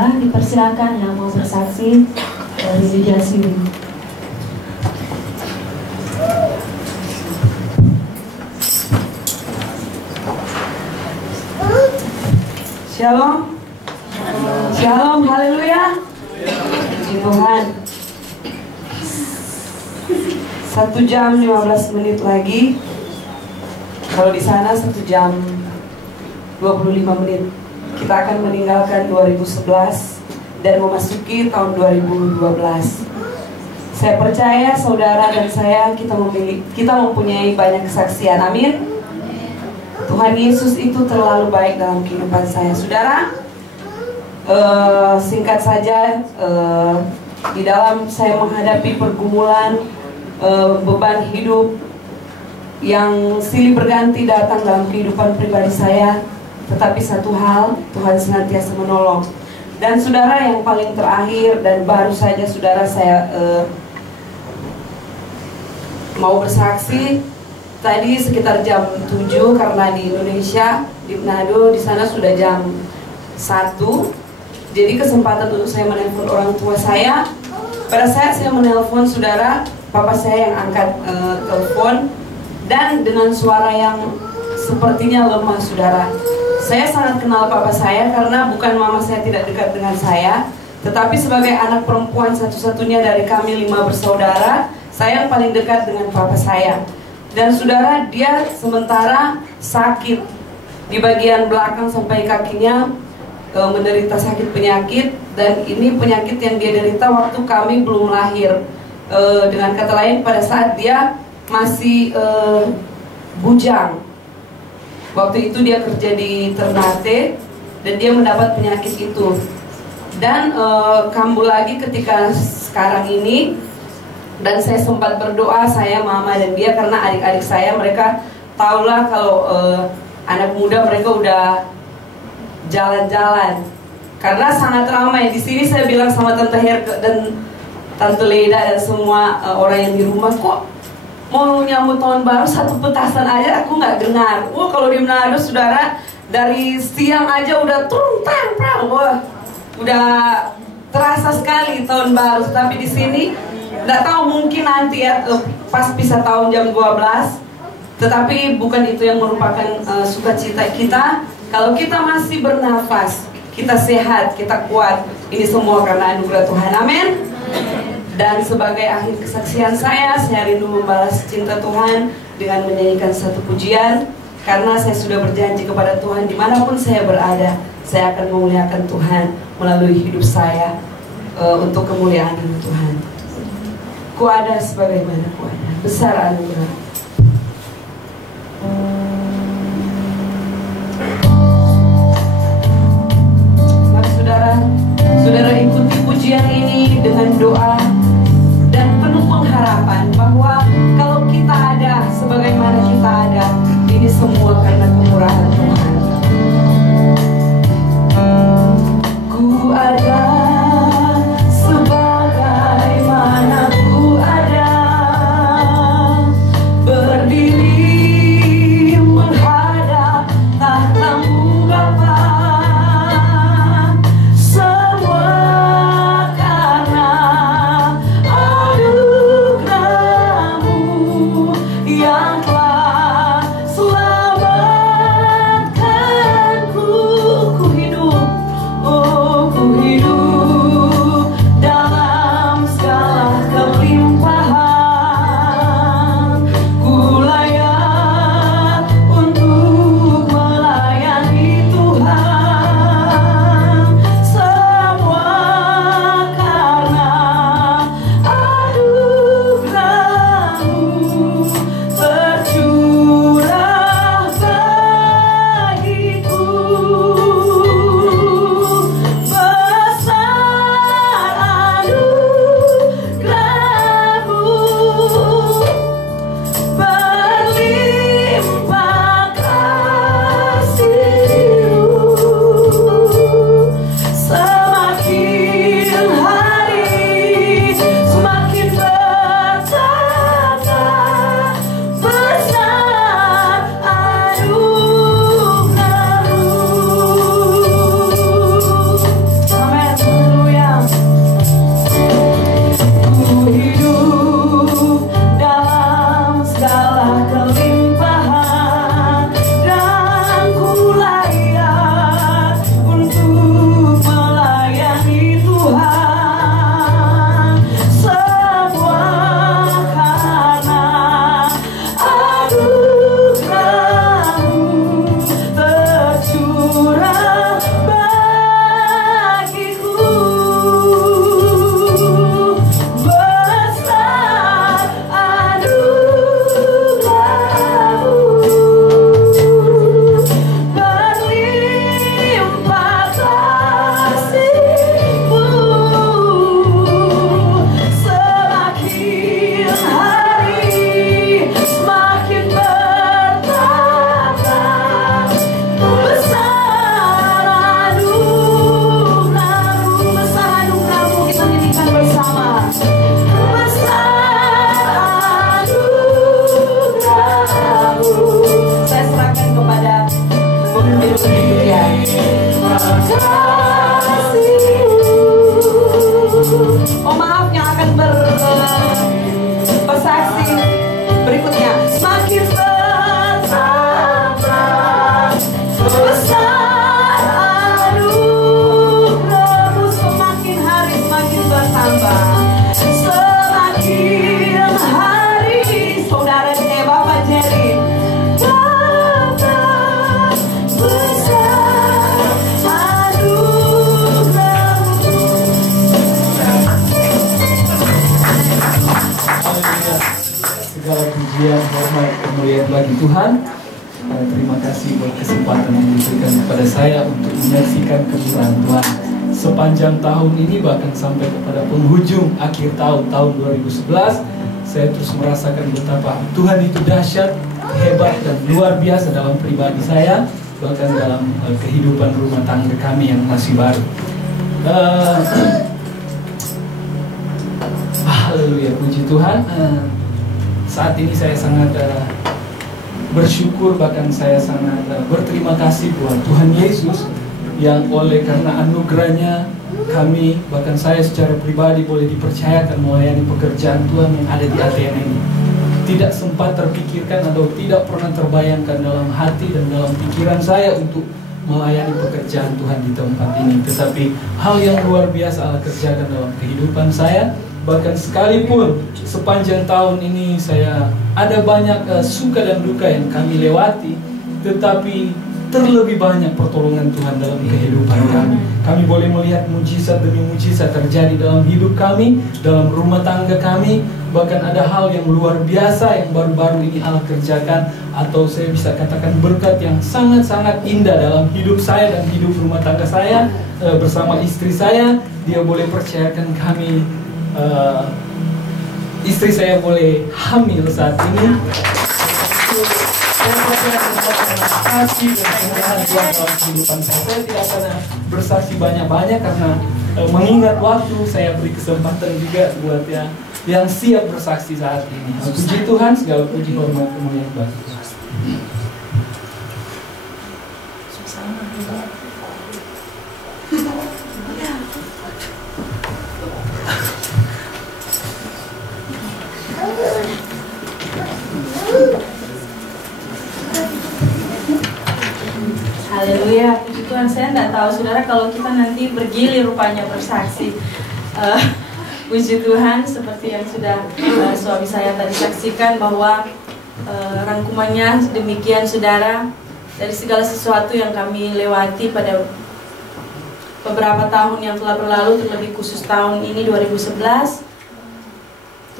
saudara, dipersilakan yang mau bersaksi dari mediasi. Shalom. Shalom, haleluya. Puji Tuhan. 1 jam 15 menit lagi. Kalau di sana 1 jam 25 menit. Kita akan meninggalkan 2011 dan memasuki tahun 2012. Saya percaya saudara dan saya kita mempunyai banyak kesaksian. Amin. Tuhan Yesus itu terlalu baik dalam kehidupan saya. Saudara, singkat saja, di dalam saya menghadapi pergumulan, beban hidup yang silih berganti datang dalam kehidupan pribadi saya. Tetapi satu hal, Tuhan senantiasa menolong. Dan saudara, yang paling terakhir dan baru saja saudara saya mau bersaksi. Tadi sekitar jam 7 karena di Indonesia, di Manado, di sana sudah jam 1. Jadi kesempatan untuk saya menelpon orang tua saya. Pada saat saya menelpon saudara, papa saya yang angkat telepon dan dengan suara yang sepertinya lemah saudara. Saya sangat kenal papa saya karena bukan mama saya tidak dekat dengan saya, tetapi sebagai anak perempuan satu-satunya dari kami 5 bersaudara, saya yang paling dekat dengan papa saya. Dan saudara, dia sementara sakit di bagian belakang sampai kakinya, menderita sakit penyakit. Dan ini penyakit yang dia derita waktu kami belum lahir. Dengan kata lain, pada saat dia masih bujang. Waktu itu dia kerja di Ternate dan dia mendapat penyakit itu. Dan kambuh lagi ketika sekarang ini. Dan saya sempat berdoa, saya, mama, dan dia, karena adik-adik saya, mereka tahulah kalau anak muda mereka udah jalan-jalan. Karena sangat ramai di sini. Saya bilang sama Tante Her dan Tante Leda dan semua orang yang di rumah, kok mau nyambut tahun baru satu petasan aja aku nggak dengar. Wah, kalau di Manado saudara, dari siang aja udah tang, wah, udah terasa sekali tahun baru. Tapi di sini nggak tahu, mungkin nanti ya pas bisa tahun jam 12. Tetapi bukan itu yang merupakan sukacita kita. Kalau kita masih bernafas, kita sehat, kita kuat, ini semua karena anugerah Tuhan. Amin. Dan sebagai akhir kesaksian saya rindu membalas cinta Tuhan dengan menyanyikan satu pujian. Karena saya sudah berjanji kepada Tuhan, dimanapun saya berada, saya akan memuliakan Tuhan melalui hidup saya, untuk kemuliaan Tuhan. Ku ada sebagaimana ku ada, besar anugerah. Mari saudara ikuti pujian ini dengan doa dan penuh pengharapan bahwa kalau kita ada sebagaimana kita ada, ini semua karena kemurahan Tuhan. Ku ada sebagaimana ku ada, Oh maaf, yang akan bersaksi berikutnya. Semakin bertambah besar anugerahmu, semakin hari semakin bertambah. Semakin hari, saudaranya Bapak Jerry, tambah besar anugerahmu. Segala pujian, hormat, kemuliaan bagi Tuhan. Terima kasih buat kesempatan yang diberikan kepada saya untuk menyaksikan kemurahan Tuhan sepanjang tahun ini, bahkan sampai kepada penghujung akhir tahun 2011. Saya terus merasakan betapa Tuhan itu dahsyat, hebat, dan luar biasa dalam pribadi saya, bahkan dalam kehidupan rumah tangga kami yang masih baru. Haleluya, puji Tuhan. Saat ini saya sangat bersyukur, bahkan saya sangat berterima kasih buat Tuhan Yesus yang oleh karena anugerahnya kami, bahkan saya secara pribadi boleh dipercayakan melayani pekerjaan Tuhan yang ada di ATN ini. Tidak sempat terpikirkan atau tidak pernah terbayangkan dalam hati dan dalam pikiran saya untuk melayani pekerjaan Tuhan di tempat ini. Tetapi hal yang luar biasa Allah kerjakan dalam kehidupan saya. Bahkan sekalipun sepanjang tahun ini saya ada banyak suka dan duka yang kami lewati, tetapi terlebih banyak pertolongan Tuhan dalam kehidupan kami. Kami boleh melihat mujizat demi mujizat terjadi dalam hidup kami, dalam rumah tangga kami. Bahkan ada hal yang luar biasa yang baru-baru ini Allah kerjakan, atau saya bisa katakan berkat yang sangat-sangat indah dalam hidup saya dan hidup rumah tangga saya bersama istri saya. Dia boleh percayakan kami, istri saya boleh hamil saat ini. Saya dalam kehidupan saya tidak pernah bersaksi banyak-banyak karena mengingat waktu, saya beri kesempatan juga buat yang siap bersaksi saat ini. Puji Tuhan, segala puji hormat kemuliaan bagi Tuhan. Haleluya, puji Tuhan. Saya tidak tahu saudara kalau kita nanti bergilir rupanya bersaksi. Puji Tuhan, seperti yang sudah suami saya tadi saksikan bahwa rangkumannya demikian saudara. Dari segala sesuatu yang kami lewati pada beberapa tahun yang telah berlalu, terlebih khusus tahun ini 2011,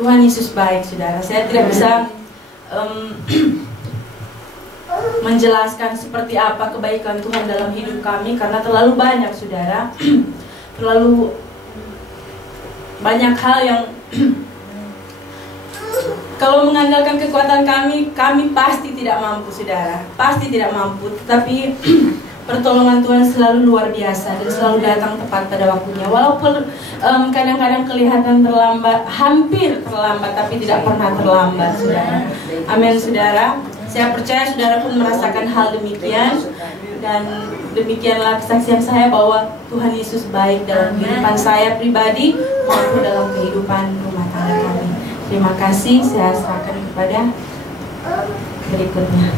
Tuhan Yesus baik saudara. Saya tidak bisa menjelaskan seperti apa kebaikan Tuhan dalam hidup kami karena terlalu banyak saudara. Terlalu banyak hal yang kalau mengandalkan kekuatan kami pasti tidak mampu saudara, pasti tidak mampu. Tetapi pertolongan Tuhan selalu luar biasa dan selalu datang tepat pada waktunya. Walaupun kadang-kadang kelihatan terlambat, hampir terlambat, tapi tidak pernah terlambat saudara. Amin saudara. Saya percaya saudara pun merasakan hal demikian. Dan demikianlah kesaksian saya bahwa Tuhan Yesus baik dalam kehidupan saya pribadi maupun dalam kehidupan rumah tangga kami. Terima kasih, saya serahkan kepada berikutnya.